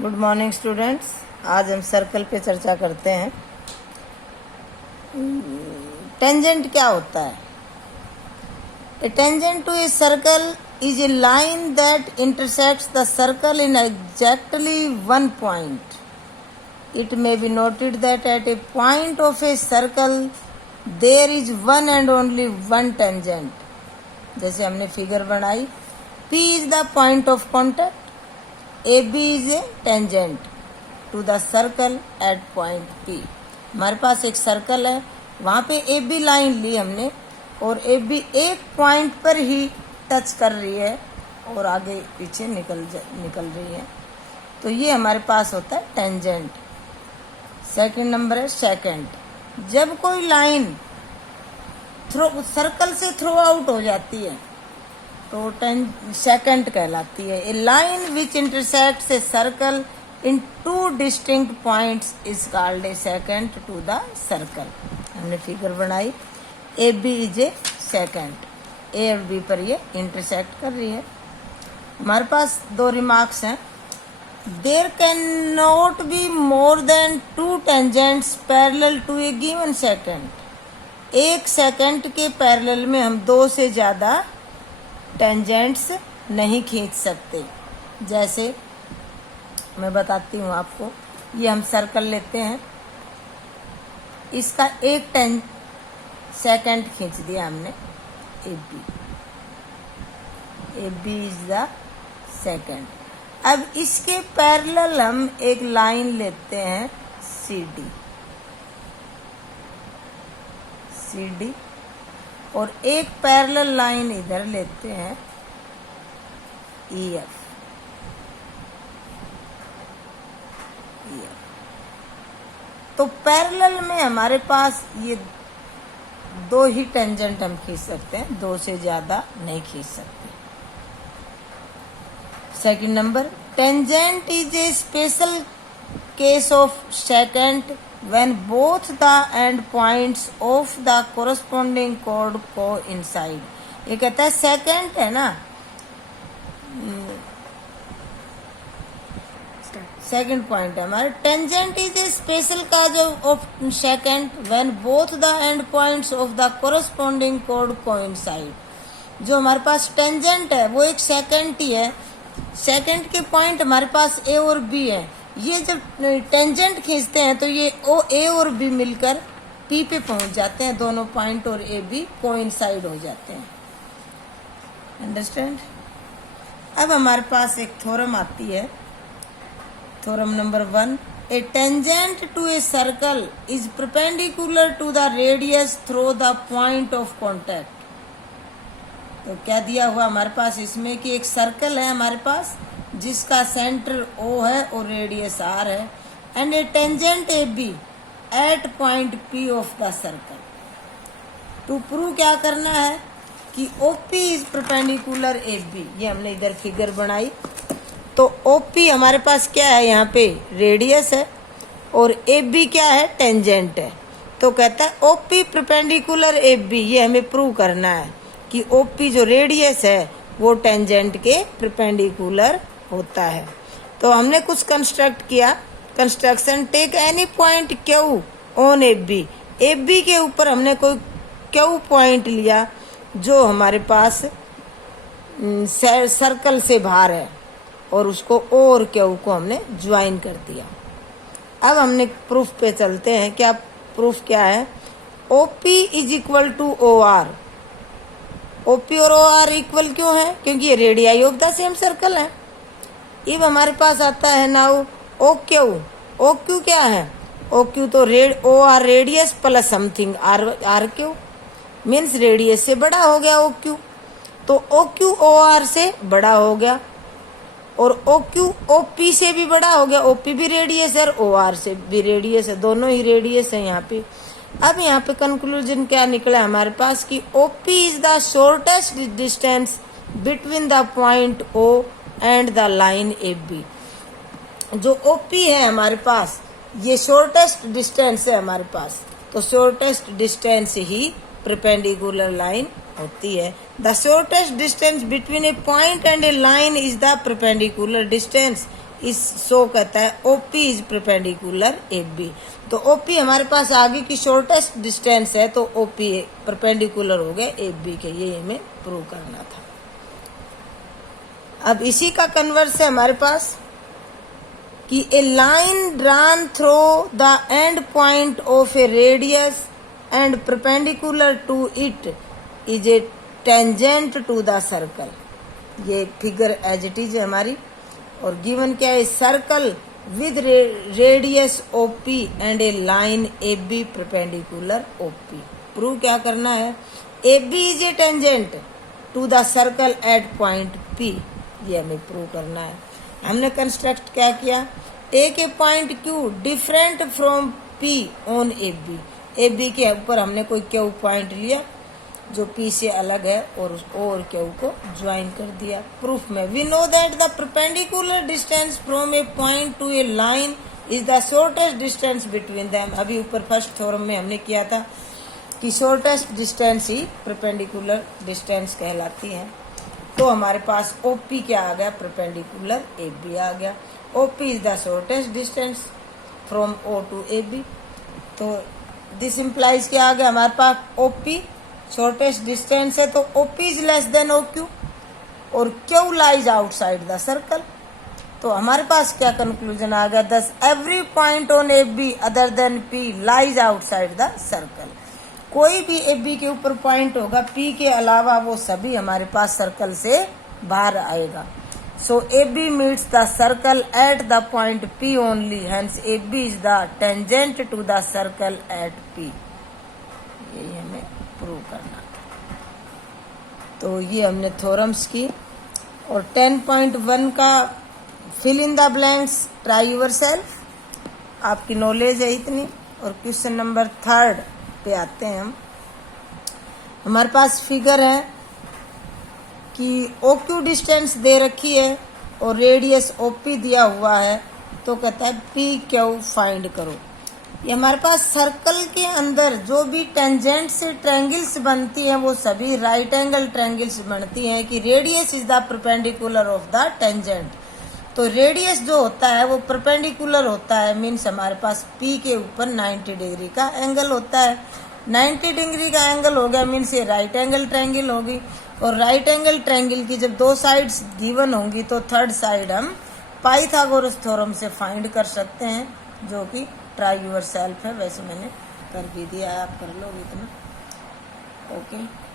Good morning students. आज हम circle पे चर्चा करते हैं। टेंजेंट क्या होता है? A tangent to a circle is a line that intersects the circle in exactly one point. It may be noted that at a point of a circle there is one and only one tangent. जैसे हमने figure बनाई, P is the point of contact, AB is a tangent to the circle at point P. हमारे पास एक circle है, वहाँ पे AB line ली हमने और AB एक पॉइंट पर ही टच कर रही है और आगे पीछे निकल रही है, तो ये हमारे पास होता है टेंजेंट. सेकंड नंबर है सेकंड. जब कोई लाइन सर्कल से थ्रो आउट हो जाती है तो सेकंड कहलाती है. A line which intersects a circle in two distinct points is called a second to the circle. हमने फिगर बनाई, A B is a second, A और बी पर ये इंटरसेक्ट कर रही है. हमारे पास दो रिमार्क्स हैं. There cannot be more than two tangents parallel to a given second. एक सेकंड के पैरेलल में हम दो से ज़्यादा टेंजेंट्स नहीं खींच सकते. जैसे मैं बताती हूँ आपको, ये हम सर्कल लेते हैं, इसका एक सेकंड खींच दिया हमने, A B is the second. अब इसके पैरेलल हम एक लाइन लेते हैं सी डी और एक पैरेलल लाइन इधर लेते हैं ई एफ. तो पैरेलल में हमारे पास ये दो ही टेंजेंट हम खींच सकते हैं, दो से ज्यादा नहीं खींच सकते. Second number, tangent is a special case of secant when both the end points of the corresponding chord coincide. ये कहता है सेकेंड है ना, सेकेंड पॉइंट है हमारे. Tangent is a special cause of second when both the end points of the corresponding code coincide. जो हमारे पास tangent है वो एक सेकेंड ही है. सेकंड के पॉइंट हमारे पास ए और बी है. ये जब टेंजेंट खींचते हैं तो ये ए और बी मिलकर पी पे पहुंच जाते हैं. दोनों पॉइंट और ए बी कोइंसाइड हो जाते हैं. अंडरस्टैंड? अब हमारे पास एक थ्योरम आती है, theorem number 1. A tangent to a circle is perpendicular to the radius through the point of contact. तो क्या दिया हुआ हमारे पास इसमें कि एक सर्कल है हमारे पास जिसका सेंटर O है और रेडियस R है, and a tangent A B at point P of the circle. To prove क्या करना है कि OP इज परपेंडिकुलर AB. ये हमने इधर फिगर बनाई, तो OP हमारे पास क्या है, यहाँ पे रेडियस है और AB क्या है, टेंजेंट है. तो कहता है OP परपेंडिकुलर AB. ये हमें प्रूव करना है कि OP जो रेडियस है वो टेंजेंट के परपेंडिकुलर होता है. तो हमने कुछ कंस्ट्रक्ट किया. Construction, take any point Q on AB. AB के ऊपर हमने कोई Q पॉइंट लिया जो हमारे पास सर्कल से बाहर है और उसको O और Q को हमने ज्वाइन कर दिया. अब हमने प्रूफ पे चलते हैं. क्या प्रूफ क्या है? OP is equal to OR. OP और OR इक्वल क्यों है? क्योंकि ये radii of the same circle है. अब हमारे पास आता है नाउ OQ. OQ क्या है? OQ तो OR radius plus something RQ means radius से बड़ा हो गया OQ. तो OQ OR से बड़ा हो गया और OQ OP से भी बड़ा हो गया. OP भी रेडियस है और OR से भी रेडियस है, दोनों ही रेडियस है यहाँ पे. अब यहाँ पे कंक्लूजन क्या निकला हमारे पास कि OP is the shortest distance between the point O and the line AB. जो OP है हमारे पास ये शॉर्टेस्ट डिस्टेंस है हमारे पास, तो शॉर्टेस्ट डिस्टेंस ही परपेंडिकुलर लाइन होती है. The shortest distance between A point and a line is the perpendicular distance इस शो कहता है ओपी इज परपेंडिकुलर एबी। तो ओपी हमारे पास आगे की शॉर्टेस्ट डिस्टेंस है, तो ओपी परपेंडिकुलर हो गए एबी के, ये हमें प्रूव करना था। अब इसी का कन्वर्स है हमारे पास कि a line drawn through the end point of a radius and perpendicular to it is a tangent to the circle. ये फिगर एज इट इज है हमारी, और गिवन क्या है, circle with radius OP and a line A B perpendicular OP. Prove क्या करना है, A B is a tangent to the circle at point P, ये हमें प्रूव करना है। हमने कंस्ट्रक्ट क्या किया, ए के point Q different from P on A B. A B के ऊपर हमने कोई क्यू पॉइंट लिया जो पी से अलग है और उस ओ और क्यू को ज्वाइन कर दिया। प्रूफ में we know that the perpendicular distance from a point to a line is the shortest distance between them. अभी ऊपर फर्स्ट थ्योरम में हमने किया था कि शॉर्टेस्ट डिस्टेंस ही परपेंडिकुलर डिस्टेंस कहलाती है। तो हमारे पास ओपी क्या आ गया, परपेंडिकुलर ए बी आ गया। OP is the shortest distance from O to A B. तो दिस इम्प्लाइज क्या आ गया हमारे पास, ओपी शॉर्टेस्ट डिस्टेंस है तो OP is less than O Q, और Q lies outside the circle. तो हमारे पास क्या कंक्लूजन आ गया, thus every point on A B other than P lies outside the circle. कोई भी ए बी के ऊपर पॉइंट होगा पी के अलावा वो सभी हमारे पास सर्कल से बाहर आएगा। So A B meets the circle at the point P only, hence A B is the tangent to the circle at P. यही हमें प्रूव करना था। तो ये हमने थ्योरम्स की, और 10.1 का fill in the blanks try yourself, आपकी नॉलेज है इतनी। और क्वेश्चन नंबर 3 पे आते हैं हम। हमारे पास फिगर है कि ओ क्यू डिस्टेंस दे रखी है और रेडियस ओपी दिया हुआ है, तो कहता है पी क्यू फाइंड करो। ये हमारे पास सर्कल के अंदर जो भी टेंजेंट से ट्रायंगल्स बनती हैं वो सभी राइट एंगल ट्रायंगल्स बनती हैं कि radius is the perpendicular of the tangent. तो रेडियस जो होता है वो परपेंडिकुलर होता है, मीन्स हमारे पास पी के ऊपर 90 डिग्री का एंगल होता है। 90 डिग्री का एंगल हो गया मीन्स ये राइट एंगल ट्रायंगल होगी, और राइट एंगल ट्रायंगल की जब दो साइड्स गिवन होंगी तो थर्ड साइड हम पाइथागोरस थ्योरम से फाइंड कर सकते हैं, जो कि ट्राई यूर सेल्फ है। वैसे मैंने कर भी दिया है, आप कर लो इतना। ओके।